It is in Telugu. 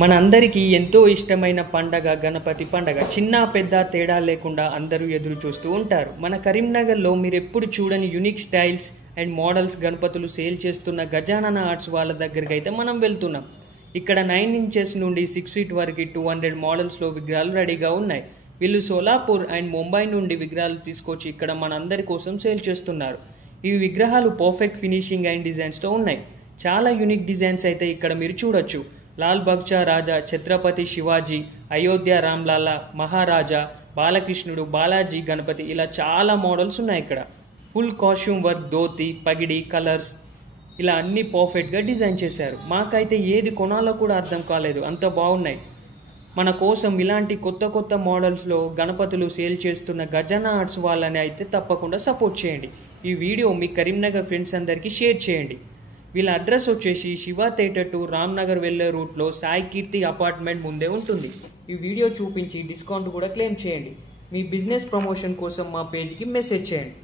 మనందరికీ ఎంతో ఇష్టమైన పండగ గణపతి పండగ. చిన్న పెద్ద తేడా లేకుండా అందరూ ఎదురు చూస్తూ ఉంటారు. మన కరీంనగర్లో మీరు ఎప్పుడు చూడని యూనిక్ స్టైల్స్ అండ్ మోడల్స్ గణపతులు సేల్ చేస్తున్న గజానన ఆర్ట్స్ వాళ్ళ దగ్గరికి అయితే మనం వెళ్తున్నాం. ఇక్కడ 9 ఇంచెస్ నుండి 6 ఫీట్ వరకు 200 మోడల్స్లో విగ్రహాలు రెడీగా ఉన్నాయి. వీళ్ళు సోలాపూర్ అండ్ ముంబై నుండి విగ్రహాలు తీసుకొచ్చి ఇక్కడ మనందరి కోసం సేల్ చేస్తున్నారు. ఈ విగ్రహాలు పర్ఫెక్ట్ ఫినిషింగ్ అండ్ డిజైన్స్తో ఉన్నాయి. చాలా యూనిక్ డిజైన్స్ అయితే ఇక్కడ మీరు చూడొచ్చు. లాల్ బగ్చా రాజా, ఛత్రపతి శివాజీ, అయోధ్య రామ్లాలా, మహారాజా, బాలకృష్ణుడు, బాలాజీ గణపతి, ఇలా చాలా మోడల్స్ ఉన్నాయి ఇక్కడ. ఫుల్ కాస్ట్యూమ్ వర్క్, ధోతి, పగిడి, కలర్స్ ఇలా అన్ని పర్ఫెక్ట్గా డిజైన్ చేశారు. మాకైతే ఏది కొనాలో కూడా అర్థం కాలేదు, అంత బాగున్నాయి. మన కోసం ఇలాంటి కొత్త కొత్త మోడల్స్లో గణపతులు సేల్ చేస్తున్న గజానా ఆర్ట్స్ వాళ్ళని అయితే తప్పకుండా సపోర్ట్ చేయండి. ఈ వీడియో మీ కరీంనగర్ ఫ్రెండ్స్ అందరికీ షేర్ చేయండి. వీళ్ళ అడ్రస్ వచ్చేసి శివ థియేటర్ టు రామ్నగర్ వెళ్ళే రూట్లో సాయి కీర్తి అపార్ట్మెంట్ ముందే ఉంటుంది. ఈ వీడియో చూపించి డిస్కౌంట్ కూడా క్లెయిమ్ చేయండి. మీ బిజినెస్ ప్రమోషన్ కోసం మా పేజ్కి మెసేజ్ చేయండి.